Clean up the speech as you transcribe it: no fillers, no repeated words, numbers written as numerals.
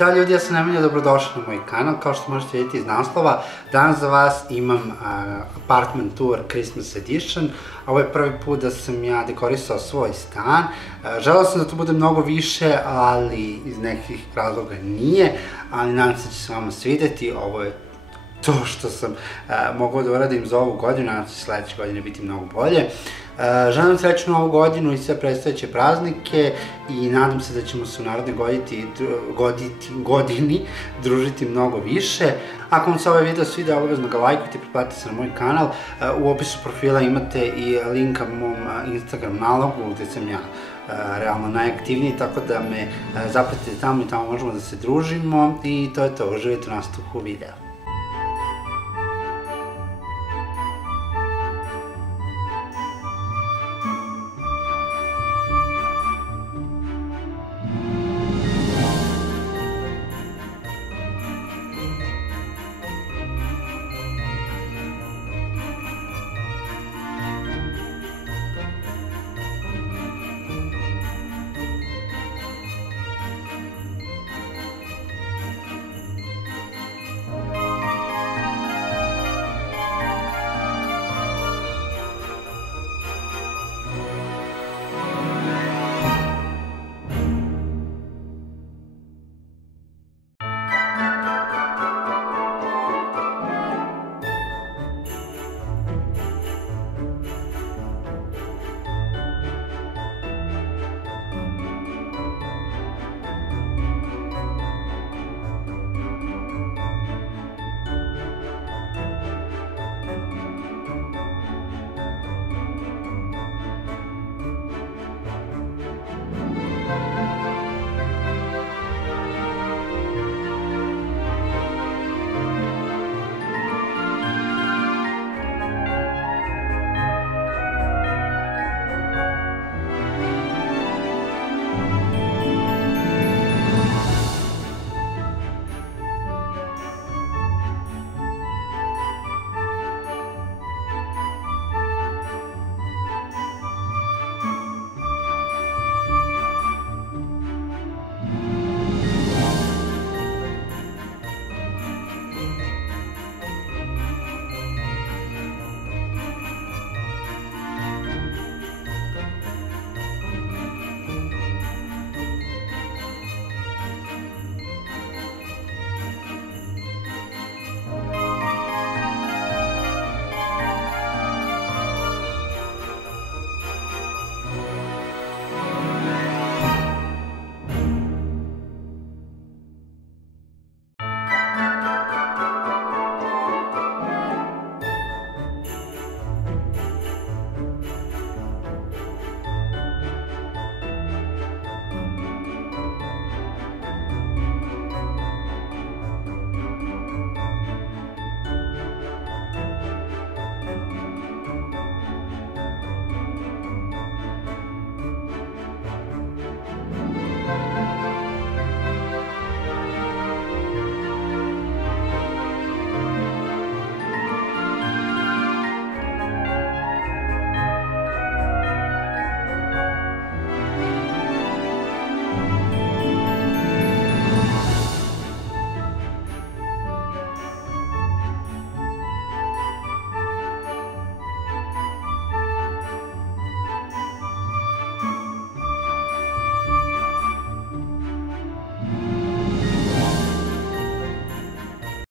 Ćao ljudi, ja sam Nemanja, dobrodošli na moj kanal. Kao što možete vidjeti iz naslova, danas za vas imam apartment tour Christmas edition. Ovo je prvi put da sam ja dekorisao svoj stan. Želeo sam da to bude mnogo više, ali iz nekih razloga nije, ali nadam se da će se vama svideti. Ovo je to što sam mogao da uradim za ovu godinu, nadam se da će sledeće godine biti mnogo bolje. Želim srećnu novu godinu i sve predstojeće praznike i nadam se da ćemo se u narednoj godini družiti mnogo više. Ako vam se ovaj video sviđa, obavezno ga lajkujte i pretplatite se na moj kanal. U opisu profila imate i linka mom Instagram nalogu gde sam ja realno najaktivniji, tako da me zapratite tamo i tamo možemo da se družimo i to je to, uživajte u nastavku videa.